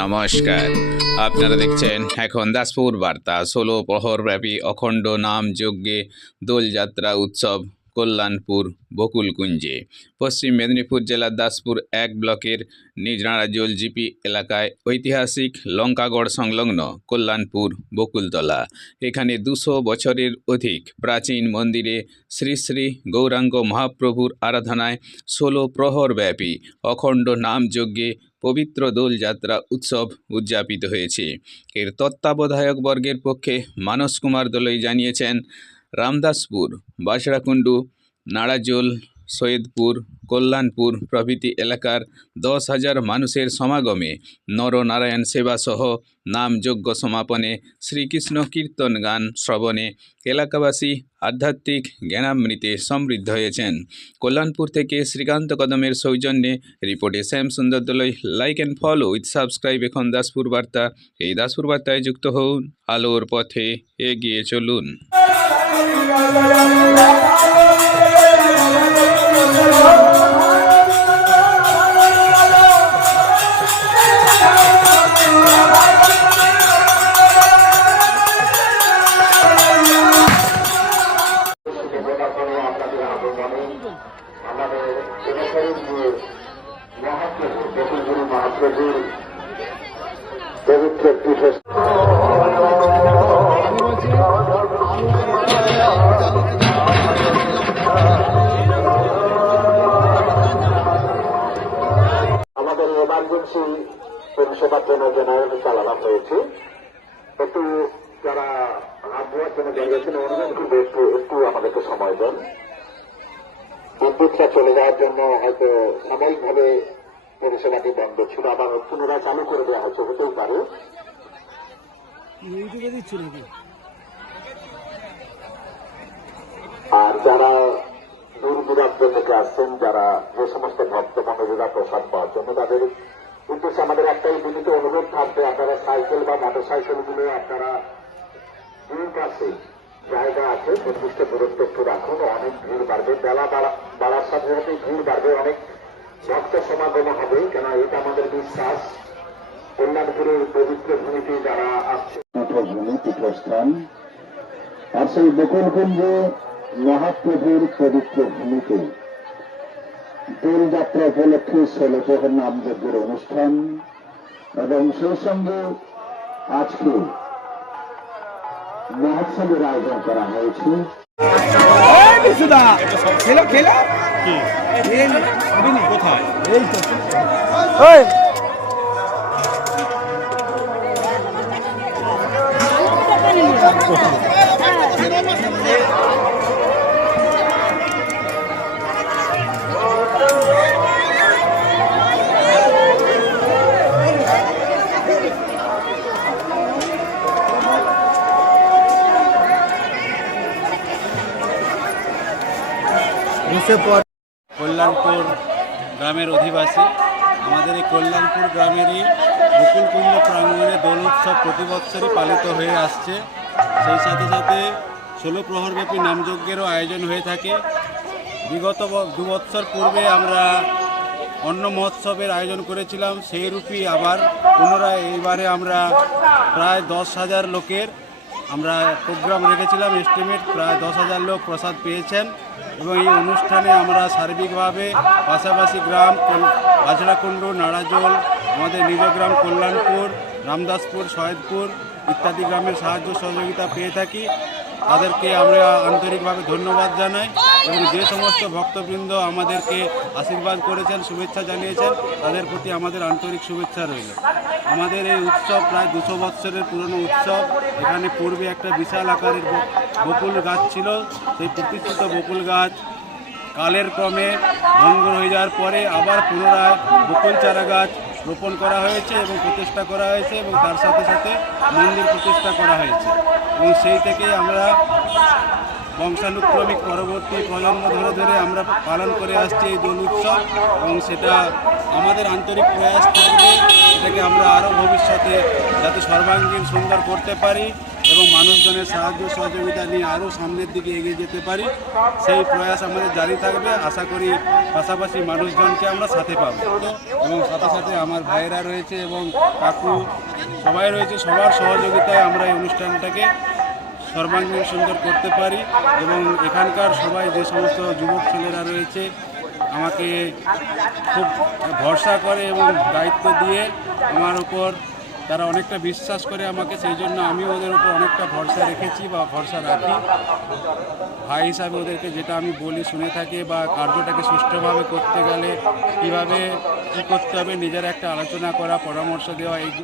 নমস্কার, আপনারা দেখছেন এখন দাসপুর বার্তা। ১৬ প্রহরব্যাপী অখণ্ড নাম যজ্ঞে দোলযাত্রা উৎসব কল্যাণপুর বকুলকুঞ্জে। পশ্চিম মেদিনীপুর জেলার দাসপুর ১ ব্লকের নিজনারাজোল জিপি এলাকায় ঐতিহাসিক লঙ্কাগড় সংলগ্ন কল্যাণপুর বকুলতলা। এখানে ২০০ বছরের অধিক প্রাচীন মন্দিরে শ্রী শ্রী গৌরাঙ্গ মহাপ্রভুর আরাধনায় ১৬ প্রহরব্যাপী অখণ্ড নাম যজ্ঞে পবিত্র দোলযাত্রা উৎসব উদযাপিত হয়েছে। এর তত্ত্বাবধায়ক বর্গের পক্ষে মানস কুমার দলই জানিয়েছেন, রামদাসপুর, বাসড়াকুণ্ডু, নাড়াজোল, সৈয়দপুর, কল্যাণপুর প্রভৃতি এলাকার ১০,০০০ মানুষের সমাগমে নরনারায়ণ সেবাসহ নামযজ্ঞ সমাপনে শ্রীকৃষ্ণ কীর্তন গান শ্রবণে এলাকাবাসী আধ্যাত্মিক জ্ঞানামৃতে সমৃদ্ধ হয়েছেন। কল্যাণপুর থেকে শ্রীকান্ত কদমের সৌজন্যে রিপোর্টে শ্যাম সুন্দর দলই। Like and follow with subscribe এখন দাসপুর বার্তা। এই দাসপুর বার্তায় যুক্ত হন, আলোর পথে এগিয়ে চলুন। মহাপ্রভুর পবিত্র পীঠে আমাদের এমার্জেন্সি পরিষেবার জন্য জেনারেল চালানো হয়েছে। একটু যারা হাত ধোয়ার জন্য জানিয়েছেন অনুরোধ করবে একটু আমাদেরকে সময় দেন। বিদ্যুৎটা চলে যাওয়ার জন্য হয়তো সাময়িকভাবে পরিষেবাটি বন্ধ ছিল, আবার পুনরায় চালু করে দেওয়া হয়েছে, হতেই পারে। আর যারা দূর দূরান্ত থেকে আসছেন, যারা যে সমস্ত ভক্ত মনোযোগা প্রসাদ পাওয়ার জন্য, তাদের উদ্দেশ্যে আমাদের একটাই বিনীত অনুরোধ থাকবে, আপনারা সাইকেল বা মোটর সাইকেলগুলো আপনারা দুই পাশে জায়গা আছে, নির্দিষ্ট দূরত্ব একটু রাখুন। অনেক ভিড় বাড়বে, বেলা বাড়ার সাথে সাথে ভিড় বাড়বে, অনেক ভক্ত সমাগম হবে, কেন এটা আমাদের বিশ্বাস। কল্যাণপুরের পবিত্র ভূমিতে যারা আসছে, পীঠভূমি, পীঠস্থান, আর সেই বকুলকুঞ্জে মহাপ্রভুর পবিত্র ভূমিতে দোলযাত্রা উপলক্ষে ১৬ প্রহর নামযজ্ঞের অনুষ্ঠান এবং সেই সঙ্গে আজকে মহোৎসবের আয়োজন করা হয়েছে। কল্যাণপুর গ্রামের অধিবাসী। আমাদের এই কল্যাণপুর গ্রামেরই বকুলকুঞ্জ প্রাঙ্গণে দোল উৎসব প্রতি বৎসরই পালিত হয়ে আসছে। সেই সাথে সাথে ১৬ প্রহরব্যাপী নামযজ্ঞেরও আয়োজন হয়ে থাকে। বিগত ২ বৎসর পূর্বে আমরা অন্ন মহোৎসবের আয়োজন করেছিলাম, সেই রূপই আবার পুনরায় এইবারে আমরা প্রায় ১০,০০০ লোকের আমরা প্রোগ্রাম রেখেছিলাম। এস্টিমেট প্রায় ১০,০০০ লোক প্রসাদ পেয়েছেন এবং এই অনুষ্ঠানে আমরা সার্বিকভাবে পাশাপাশি গ্রাম বাজড়াকুণ্ডু, নাড়াজোল, আমাদের নিজ গ্রাম কল্যাণপুর, রামদাসপুর, সৈয়দপুর ইত্যাদি গ্রামের সাহায্য সহযোগিতা পেয়ে থাকি। তাদেরকে আমরা আন্তরিকভাবে ধন্যবাদ জানাই এবং যে সমস্ত ভক্তবৃন্দ আমাদেরকে আশীর্বাদ করেছেন, শুভেচ্ছা জানিয়েছেন, তাদের প্রতি আমাদের আন্তরিক শুভেচ্ছা রইল। আমাদের এই উৎসব প্রায় ২০০ বৎসরের পুরনো উৎসব। এখানে পূর্বে একটা বিশাল আকারের বকুল গাছ ছিল। সেই প্রতিষ্ঠিত বকুল গাছ কালের ক্রমে ভঙ্গুর হয়ে যাওয়ার পরে আবার পুনরায় বকুল চারা গাছ রোপণ করা হয়েছে এবং প্রতিষ্ঠা করা হয়েছে এবং তার সাথে সাথে মন্দির প্রতিষ্ঠা করা হয়েছে এবং সেই থেকেই আমরা বংশানুক্রমিক পরবর্তী প্রজন্ম ধরে ধরে আমরা পালন করে আসছি এই দোল উৎসব এবং সেটা আমাদের আন্তরিক প্রয়াস থাকবে এটাকে আমরা আরও ভবিষ্যতে যাতে সর্বাঙ্গীন সুন্দর করতে পারি এবং মানুষজনের সাহায্য সহযোগিতা নিয়ে আরও সামনের দিকে এগিয়ে যেতে পারি, সেই প্রয়াস আমাদের জারি থাকবে। আশা করি পাশাপাশি মানুষজনকে আমরা সাথে পাবো এবং সাথে সাথে আমার ভাইয়েরা রয়েছে এবং কাকু সবাই রয়েছে, সবার সহযোগিতায় আমরা এই অনুষ্ঠানটাকে সর্বাঙ্গীন সুন্দর করতে পারি। এবং এখানকার সবাই যে সমস্ত যুবক ছেলেরা রয়েছে আমাকে খুব ভরসা করে এবং দায়িত্ব দিয়ে আমার উপর তারা অনেকটা বিশ্বাস করে আমাকে, সেই জন্য আমিও ওদের উপর অনেকটা ভরসা রেখেছি বা ভরসা রাখি। ভাই হিসাবে ওদেরকে যেটা আমি বলি শুনে থাকি, বা কার্যটাকে সুষ্ঠুভাবে করতে গেলে কীভাবে কী করতে হবে নিজের একটা আলোচনা করা, পরামর্শ দেওয়া, এইগুলো